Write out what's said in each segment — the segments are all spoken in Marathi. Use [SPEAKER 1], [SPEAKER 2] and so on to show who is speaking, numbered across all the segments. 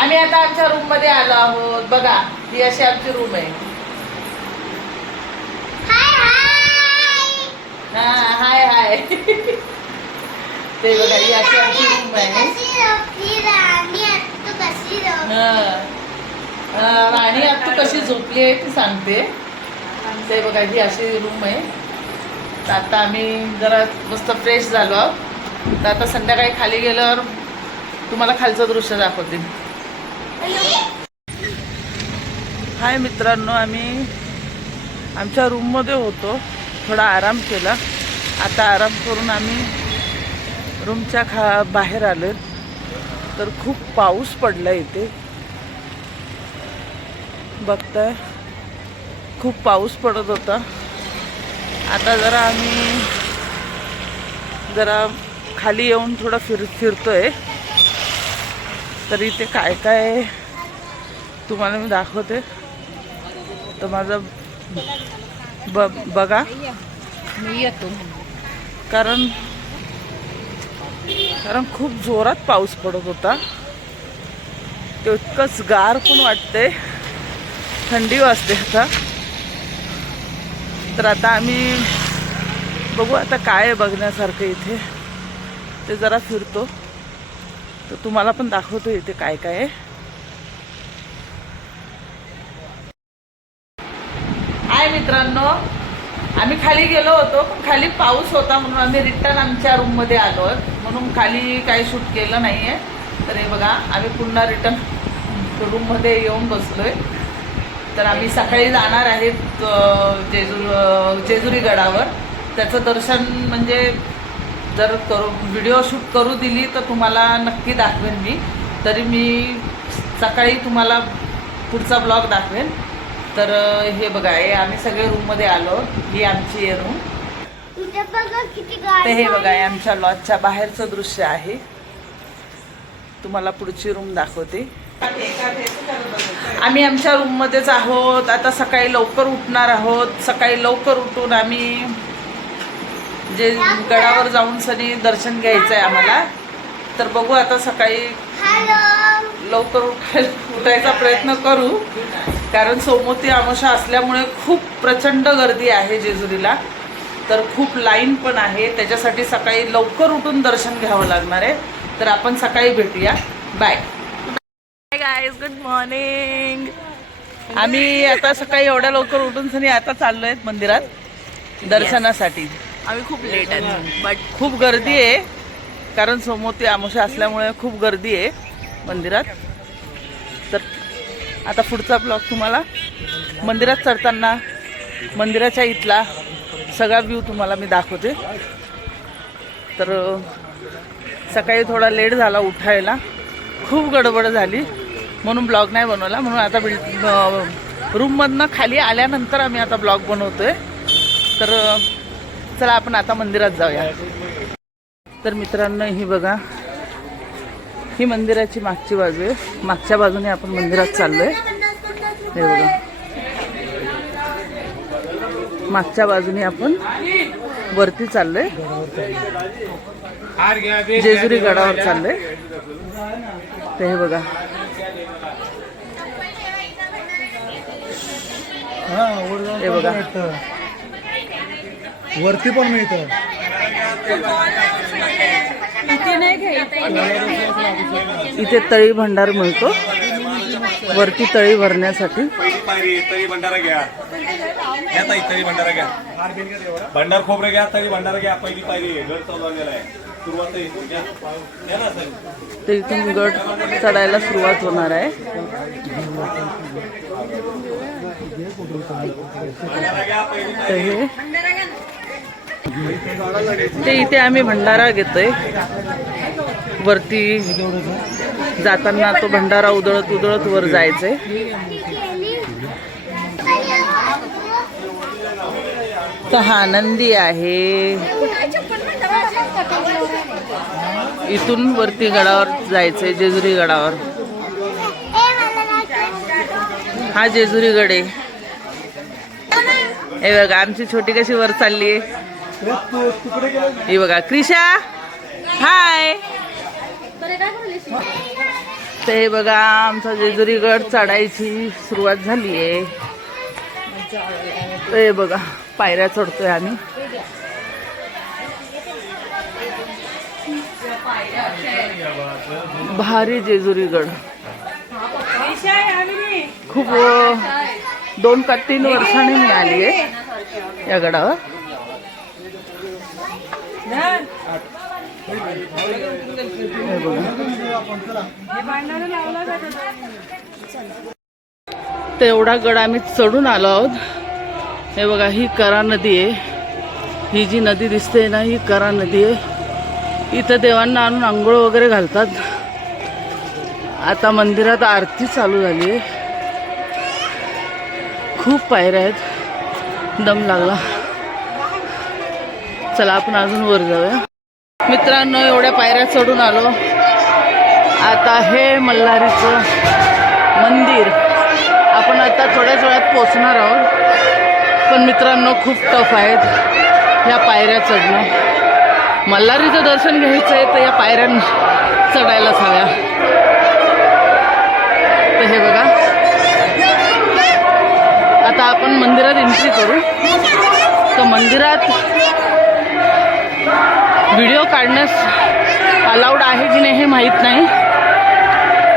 [SPEAKER 1] आम्ही आता आमच्या रूममध्ये आलो आहोत. बघा ही अशी आमची रूम आहे. हा हाय हाय. ते बघा ही अशी आमची रूम आहे. राणी आता कशी झोपली? आहे ती सांगते. ते बघा ही अशी रूम आहे. तर आता आम्ही जरा मस्त फ्रेश झालो आहोत. तर आता संध्याकाळी खाली गेल्यावर तुम्हाला खालचं दृश्य दाखवते. हाय मित्रांनो आम्ही आमच्या रूममध्ये होतो. थोडा आराम केला. आता आराम करून आम्ही रूमच्या खा बाहेर आलो तर खूप पाऊस पडला इथे. बघताय. खूप पाऊस पडत होता. आता जरा आम्ही जरा खाली येऊन थोडं फिर फिरतोय. तर इथे काय काय तुम्हाला मी दाखवते. तर माझं ब बघा.
[SPEAKER 2] मी येतो.
[SPEAKER 1] कारण कारण खूप जोरात पाऊस पडत होता. ते इतकंच गार पण वाटते थंडी वाजते आता. तर आता आम्ही बघू आता काय आहे बघण्यासारखं इथे. ते जरा फिरतो. तर तुम्हाला पण दाखवतो इथे काय काय आहे. हाय मित्रांनो आम्ही खाली गेलो होतो पण खाली पाऊस होता म्हणून आम्ही रिटर्न आमच्या रूममध्ये आलो म्हणून खाली काही शूट केलं नाही आहे तर हे बघा आम्ही पुन्हा रिटर्न रूममध्ये येऊन बसलोय. तर आम्ही सकाळी जाणार आहेत जेजू जेजुरी गडावर त्याचं दर्शन म्हणजे जर करू व्हिडिओ शूट करू दिली तर तुम्हाला नक्की दाखवेन मी. तरी मी सकाळी तुम्हाला पुढचा ब्लॉग दाखवेन. तर हे बघा हे आम्ही सगळे रूममध्ये आलो. ही आमची आहे रूम तर हे बघा हे आमच्या लॉजच्या बाहेरचं दृश्य आहे. तुम्हाला पुढची रूम दाखवते. आम्ही आमच्या रूममध्येच आहोत. आता सकाळी लवकर उठणार आहोत. सकाळी लवकर उठून आम्ही जे गडावर जाऊन सनी दर्शन घ्यायचं आहे आम्हाला. तर बघू आता सकाळी लवकर उठाय उठायचा प्रयत्न करू. कारण सोमवती अमावस्या असल्यामुळे खूप प्रचंड गर्दी आहे जेजुरीला. तर खूप लाईन पण आहे. त्याच्यासाठी सकाळी लवकर उठून दर्शन घ्यावं लागणार आहे. तर आपण सकाळी भेटूया. Bye. Hi guys good morning आम्ही आता सकाळी एवढ्या लवकर उठून सनी आता चाललो आहेत मंदिरात दर्शनासाठी.
[SPEAKER 2] आम्ही खूप लेट आहे बट
[SPEAKER 1] खूप गर्दी आहे. कारण सोमवती अमावस्या असल्यामुळे खूप गर्दी आहे मंदिरात. तर आता पुढचा ब्लॉग तुम्हाला. मंदिरात चढताना मंदिराच्या इथला सगळा व्ह्यू तुम्हाला मी दाखवते. तर सकाळी थोडा लेट झाला उठायला. खूप गडबड झाली. म्हणून ब्लॉग नाही बनवला. म्हणून आता बिल्ड रूममधनं खाली आल्यानंतर आम्ही आता ब्लॉग बनवतोय. तर अ, चला आपण आता मंदिरात जाऊया. तर मित्रांनो ही बघा. ही मंदिराची मागची बाजू आहे. मागच्या बाजूने आपण मंदिरात चाललोय. हे बघा. मागच्या बाजूने आपण वरती चाललोय. जेजुरी गडावर चाललोय. ते हे बघा.
[SPEAKER 3] हे
[SPEAKER 1] बघा.
[SPEAKER 3] वरती पण मिळतं.
[SPEAKER 1] इथे तळी भंडार मिळतो. वरती तळी भरण्यासाठी.
[SPEAKER 4] पहिली पायरी तरी भंडारा घ्या. घ्या ताई तरी भंडारा घ्या. भंडार खोबरे घ्या तरी भंडारा घ्या. पहिली पायरी. गड चालू झालेला आहे. सुरुवात आहे. घ्या. घ्या ना ताई.
[SPEAKER 1] ते इथून गड चढायला सुरुवात होणार आहे. तर हे ते इथे आम्ही भंडारा घेतोय. वरती जाताना तो भंडारा उधळत उधळत वर जायचंय. तर हा नंदी आहे. इथून वरती गडावर जायचंय जेजुरी गडावर. हा जेजुरी गड आहे. हे बघा आमची छोटी कशी वर चालली आहे हे बघा क्रिशा हाय. ते हे बघा आमचा जेजुरीगड चढायची सुरुवात झाली आहे ते बघा पायऱ्या चढतोय आम्ही. भारी जेजुरीगड. खूप दोन का तीन वर्षांनी मी आली आहे या गडावर. तेवढा गड आम्ही चढून आलो आहोत. हे बघा ही करा नदी आहे. ही जी नदी दिसते ना ही करा नदी आहे. इथं देवांना आणून आंघोळ वगैरे घालतात. आता मंदिरात आरती चालू झाली आहे. खूप पायऱ्या आहेत. दम लागला. चला आपण अजून वर जाऊया. मित्रांनो एवढ्या पायऱ्या चढून आलो. आता हे मल्हारीचं मंदिर. आपण आता थोड्याच वेळात पोचणार आहोत. पण मित्रांनो खूप टफ आहेत ह्या पायऱ्या चढणं. मल्हारीचं दर्शन घ्यायचं आहे तर या पायऱ्या चढायलाच हव्या. तर हे बघा. आता आपण मंदिरात एंट्री करू. तर मंदिरात व्हिडिओ काढण्यास अलाउड आहे की नाही हे माहीत नाही.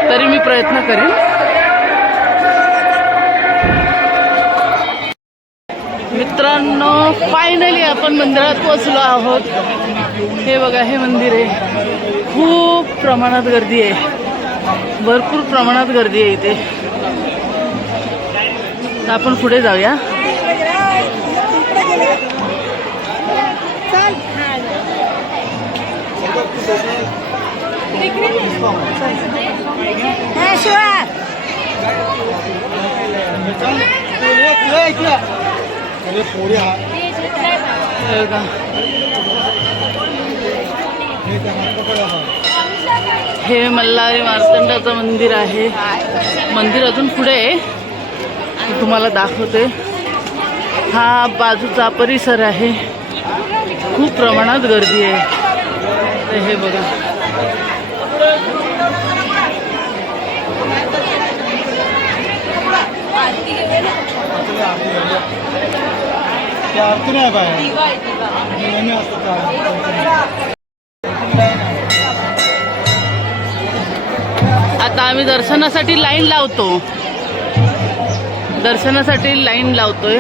[SPEAKER 1] तरी मी प्रयत्न करेन. मित्रांनो फायनली आपण मंदिरात पोचलो आहोत. हे बघा हे मंदिर आहे. खूप प्रमाणात गर्दी आहे. भरपूर प्रमाणात गर्दी आहे इथे. आपण पुढे जाऊया. हे हे मल्हारी मार्तंडाचं मंदिर आहे. मंदिर अजून पुढे आहे. तुम्हाला दाखवते. हा बाजूचा परिसर आहे. खूप प्रमाणात गर्दी आहे. तर हे बघा.
[SPEAKER 3] आरती नाही बाहेर नेहमी असतं
[SPEAKER 1] आता आम्ही दर्शनासाठी लाईन लावतो. दर्शनासाठी लाईन लावतोय.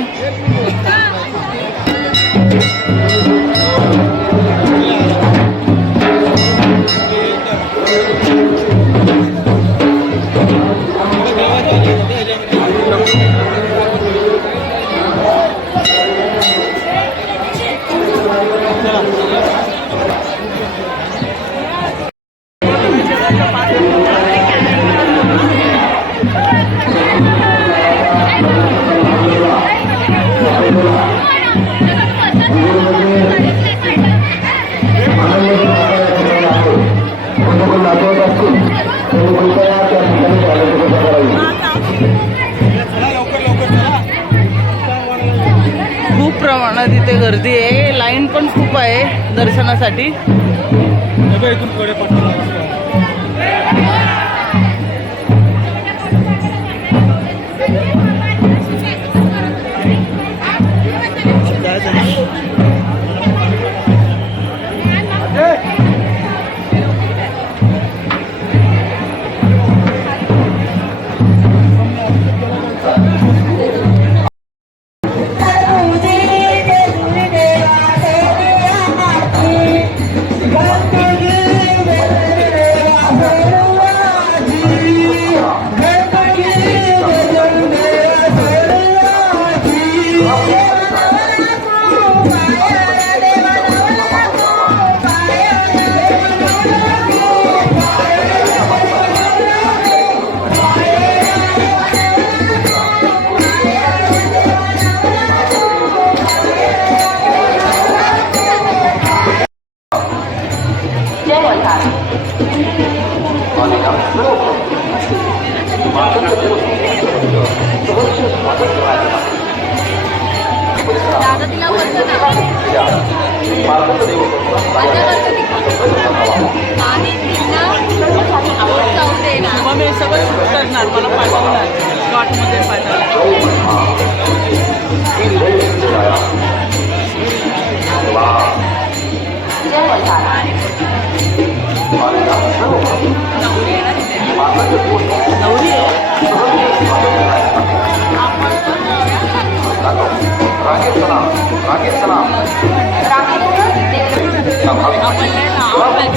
[SPEAKER 1] खूप प्रमाणात इथे गर्दी आहे. लाईन पण खूप आहे दर्शनासाठी.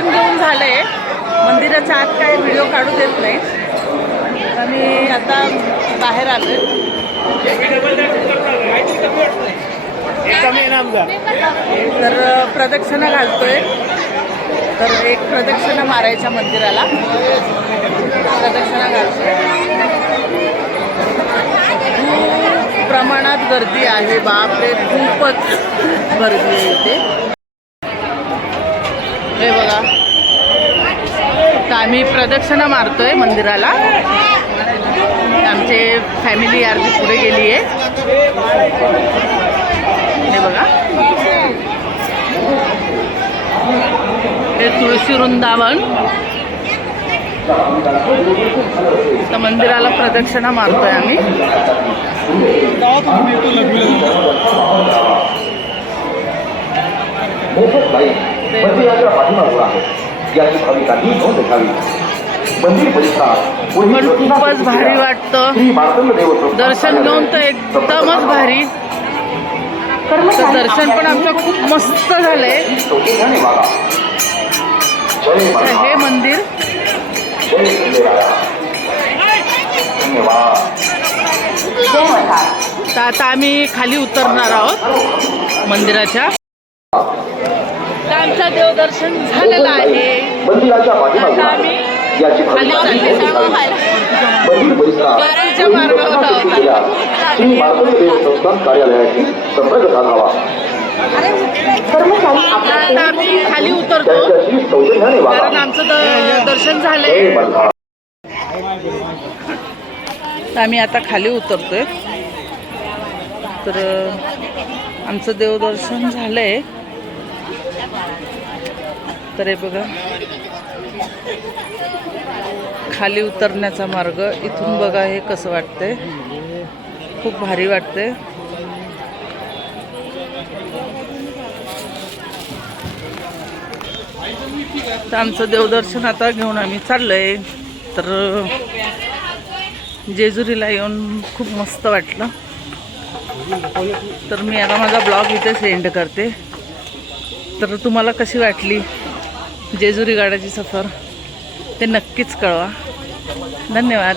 [SPEAKER 1] दर्शन घेऊन झालं आहे मंदिराच्या आत काही व्हिडिओ काढू देत नाही. आम्ही आता बाहेर आलो तर प्रदक्षिणा घालतोय. तर एक प्रदक्षिणा मारायच्या मंदिराला. प्रदक्षिणा घालतोय. खूप प्रमाणात गर्दी आहे. बापरे खूपच गर्दी आहे इथे हे बघा तर आम्ही प्रदक्षिणा मारतोय मंदिराला. आमचे फॅमिली अर्धी पुढे गेली आहे. हे बघा. हे तुळशी वृंदावन. तर मंदिराला प्रदक्षिणा मारतोय आम्ही.
[SPEAKER 3] गावातून
[SPEAKER 5] पाठीमागून आहे. याची भाविकांनी नोंद घ्यावी. मंदिर परिसरात
[SPEAKER 1] पण खूपच भारी वाटतं. दर्शन घेऊन तर एकदमच भारी. तर दर्शन पण आमचं खूप मस्त झालंय. हे मंदिर. तर आता आम्ही खाली उतरणार आहोत मंदिराच्या. आमचं देवदर्शन झालेलं आहे. आता आम्ही खाली चालले गाडीच्या मार्गावर आता आम्ही खाली उतरतो. कारण आमचं दर्शन झालंय. आम्ही आता खाली उतरतोय. तर आमचं देवदर्शन झालंय. तर हे बघा. खाली उतरण्याचा मार्ग. इथून बघा हे कसं वाटतंय. खूप भारी वाटतंय. तर आमचं देवदर्शन आता घेऊन आम्ही चाललोय. तर जेजुरीला येऊन खूप मस्त वाटलं. तर मी आता माझा ब्लॉग इथे सेंड करते. तर तुम्हाला कशी वाटली जेजुरी गाड्याची सफर? ते नक्कीच कळवा. धन्यवाद.